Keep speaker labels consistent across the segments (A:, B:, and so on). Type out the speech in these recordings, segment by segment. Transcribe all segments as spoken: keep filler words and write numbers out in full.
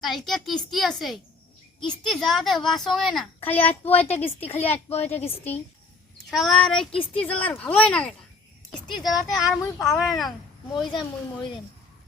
A: কালকে কিস্তি আছে, কিস্তি জ্বালাতে বাসঙে না, খালি আট পোয়াইতে কিস্তি, খালি আট পোয়াইতে কিস্তি। শালার এই কিস্তি জ্বালার ভালোই না এটা, কিস্তি জ্বালাতে আর মুই পাওয়ার না, মরি যাই মুই মরি যাই।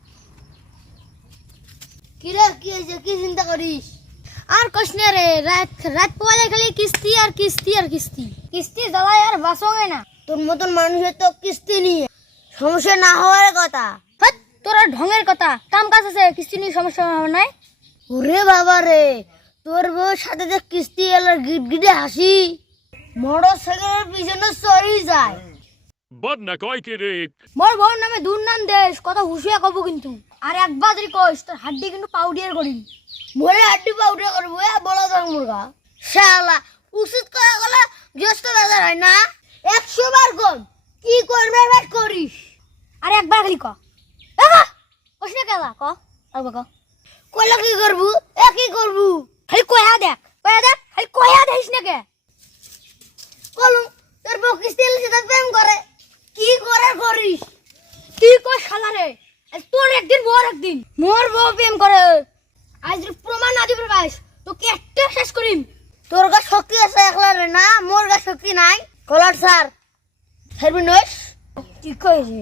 A: কিরে কি হয়েছে, কি চিন্তা করিস? আর কইস না রে, রাত রাত পোয়ালে খালি কিস্তি আর কিস্তি আর কিস্তি, কিস্তি জ্বালায় আর বাসঙে না।
B: তোর মতন মানুষের তো কিস্তি নিয়ে সমস্যা না হওয়ার কথা।
A: হ্যাঁ তোর ঢঙের কথা, কাম কাজ আছে, কিস্তি নিয়ে সমস্যা হবে নাই।
B: ওরে বাবা রে, তোর বউর সাথে যে কিস্তি এলো গিট গিটে হাসি, মোটর সাইকেলের পিছনে চড়ি যায়।
C: বদনা কয় কি রে?
A: মোর বউর নামে দুর নাম দেশ, কথা হুশিয়া কব কিন্তু। আর একবার যদি কইস তোর হাড্ডি কিন্তু পাউডিয়ার করিম।
B: মোরে হাড্ডি পাউডার করবো এ বড় ধর মুরগা। শালা উচিত করা গেলে জ্যেষ্ঠ বাজার হয় না, একশো বার কম কি করবে এবার করিস।
A: আরে একবার খালি ক, এগা কইস না কেলা ক, আর ক
B: কইলে কি করবো, এ কি করবো,
A: খালি কয়া দেখ, কয়া দেখ, খালি কয়া দেখিস না কে।
B: কলু তোর বউ কিস্তি এলে সেটা প্রেম করে, কি করে করিস?
A: তুই কই শালা রে, আজ তোর একদিন মোর একদিন, মোর বউ প্রেম করে। আজ যদি প্রমাণ না দিবি পাইস তোকে একটা শেষ করিম।
B: তোর গা শক্তি আছে একলা রে না, মোর গা শক্তি নাই। কলার স্যার হেরবি নইস কি কইছে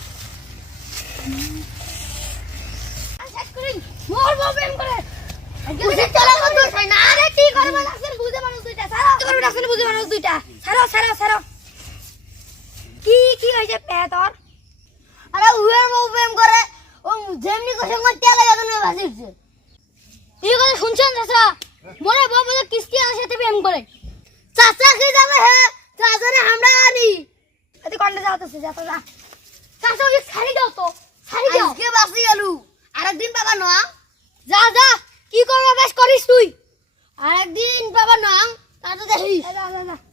A: শেষ করিম, মোর বউ প্রেম করে।
B: উচিত চলা কথা হয় না।
A: আরে কি করবে আসলে বুঝে মানুষ দুইটা, ছাড়ো কি করবে আসলে বুঝে মানুষ দুইটা, ছাড়ো ছাড়ো ছাড়ো। কি কি হইছে পে তোর?
B: আরে উয়ের বউ প্রেম করে, ও যেমনি কইছে মন তেলে লাগানো ভাসিছে।
A: এই কথা শুনছেন চাচা, মোরে বউ বলে কিস্তি আমার সাথে প্রেম করে।
B: চাচা কি যাবে হে, চাচা রে আমরা আনি।
A: এতে কন্ডে যাও তো যা তো যা, চাচা ওকে ছাড়ি দাও তো, ছাড়ি দাও।
B: আজকে বাসি গেল, আরেকদিন বাবা না।
A: যা যা কি করবে বেশ করিস তুই।
B: আরেকদিন বাবা না, তা তো দেখিস।
A: যা যা যা